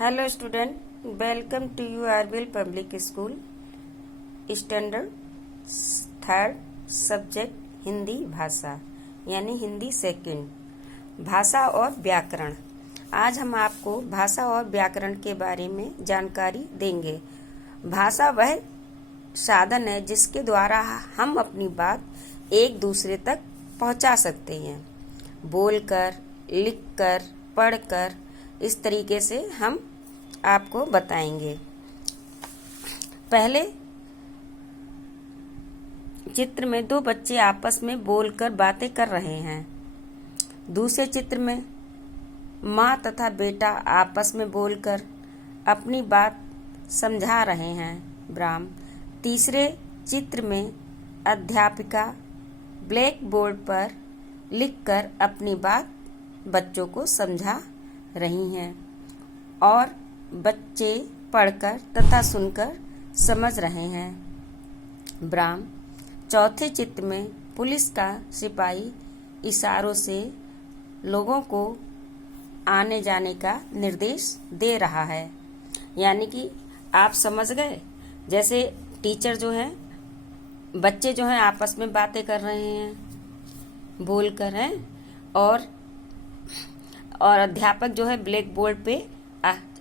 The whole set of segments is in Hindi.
Hello student, welcome to U RBL public school standard third subject Hindi भाषा यानी हिंदी सेकंड भाषा और व्याकरण। आज हम आपको भाषा और व्याकरण के बारे में जानकारी देंगे। भाषा वह साधन है जिसके द्वारा हम अपनी बात एक दूसरे तक पहुंचा सकते हैं। बोलकर, लिखकर, पढ़कर, इस तरीके से हम आपको बताएंगे। पहले चित्र में दो बच्चे आपस में बोलकर बातें कर रहे हैं। दूसरे चित्र में माँ तथा बेटा आपस में बोलकर अपनी बात समझा रहे हैं। ब्राह्म। तीसरे चित्र में अध्यापिका ब्लैक बोर्ड पर लिखकर अपनी बात बच्चों को समझा रही हैं और बच्चे पढ़कर तथा सुनकर समझ रहे हैं। ब्राह्म। चौथे चित्र में पुलिस का सिपाही इशारों से लोगों को आने जाने का निर्देश दे रहा है। यानी कि आप समझ गए, जैसे टीचर जो है, बच्चे जो हैं आपस में बातें कर रहे हैं, बोलकर हैं, और अध्यापक जो है ब्लैक बोर्ड पे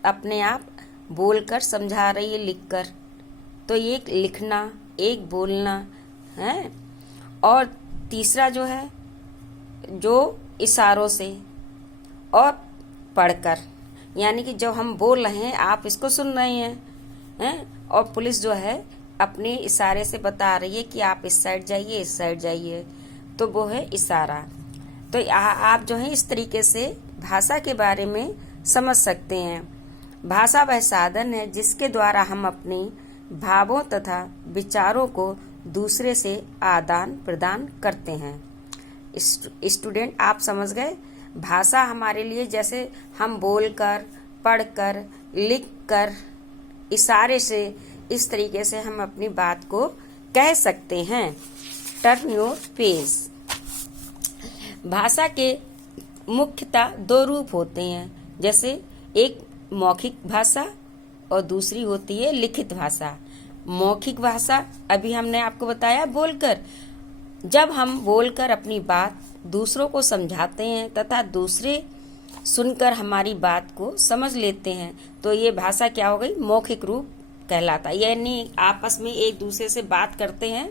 अपने आप बोलकर समझा रही है, लिखकर। तो ये एक लिखना, एक बोलना है। और तीसरा जो है जो इशारों से और पढ़कर, यानी कि जब हम बोल रहे हैं आप इसको सुन रहे हैं, और पुलिस जो है अपने इशारे से बता रही है कि आप इस साइड जाइए, इस साइड जाइए, तो वो है इशारा। तो आप जो है इस तरीके से भाषा के बारे में समझ सकते हैं। भाषा वह साधन है जिसके द्वारा हम अपने भावों तथा विचारों को दूसरे से आदान प्रदान करते हैं। स्टूडेंट, आप समझ गए, भाषा हमारे लिए जैसे हम बोलकर, पढ़कर, लिखकर, इशारे से, इस तरीके से हम अपनी बात को कह सकते हैं। Turn your page. भाषा के मुख्यतः दो रूप होते हैं, जैसे एक मौखिक भाषा और दूसरी होती है लिखित भाषा। मौखिक भाषा अभी हमने आपको बताया बोलकर। जब हम बोलकर अपनी बात दूसरों को समझाते हैं तथा दूसरे सुनकर हमारी बात को समझ लेते हैं, तो ये भाषा क्या हो गई? मौखिक रूप कहलाता है। यानी आपस में एक दूसरे से बात करते हैं,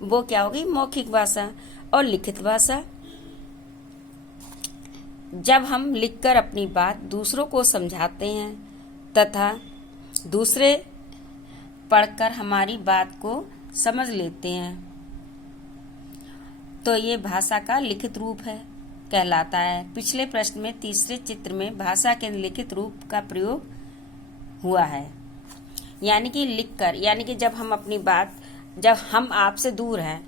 वो क्या होगी? मौखिक भाषा। और लिखित भाषा, जब हम लिखकर अपनी बात दूसरों को समझाते हैं तथा दूसरे पढ़कर हमारी बात को समझ लेते हैं, तो ये भाषा का लिखित रूप है कहलाता है। पिछले प्रश्न में तीसरे चित्र में भाषा के लिखित रूप का प्रयोग हुआ है, यानी कि लिखकर। यानी कि जब हम अपनी बात, जब हम आपसे दूर हैं,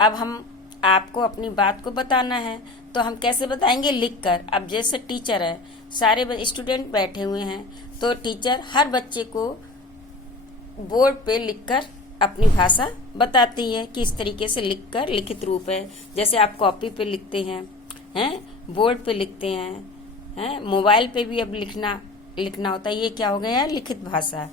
अब हम आपको अपनी बात को बताना है, तो हम कैसे बताएंगे? लिखकर। अब जैसे टीचर है, सारे स्टूडेंट बैठे हुए हैं, तो टीचर हर बच्चे को बोर्ड पे लिखकर अपनी भाषा बताती है कि इस तरीके से लिखकर लिखित रूप है। जैसे आप कॉपी पे लिखते हैं, बोर्ड पे लिखते हैं, मोबाइल पे भी अब लिखना होता है। ये क्या हो गया? लिखित भाषा।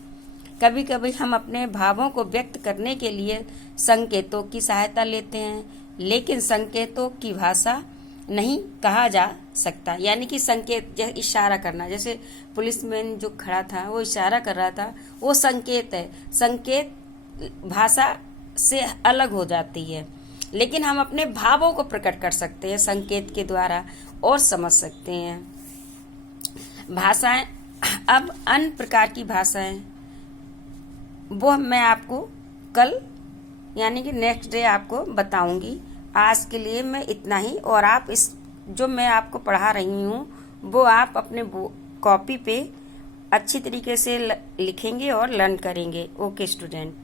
कभी कभी हम अपने भावों को व्यक्त करने के लिए संकेतों की सहायता लेते हैं, लेकिन संकेतों की भाषा नहीं कहा जा सकता। यानी कि संकेत, जैसे इशारा करना, जैसे पुलिसमैन जो खड़ा था वो इशारा कर रहा था, वो संकेत है। संकेत भाषा से अलग हो जाती है, लेकिन हम अपने भावों को प्रकट कर सकते हैं संकेत के द्वारा और समझ सकते हैं। भाषाएं, अब अन्य प्रकार की भाषाएं वो मैं आपको कल यानी कि नेक्स्ट डे आपको बताऊंगी। आज के लिए मैं इतना ही, और आप इस जो मैं आपको पढ़ा रही हूँ वो आप अपने कॉपी पे अच्छी तरीके से लिखेंगे और लर्न करेंगे। Okay student.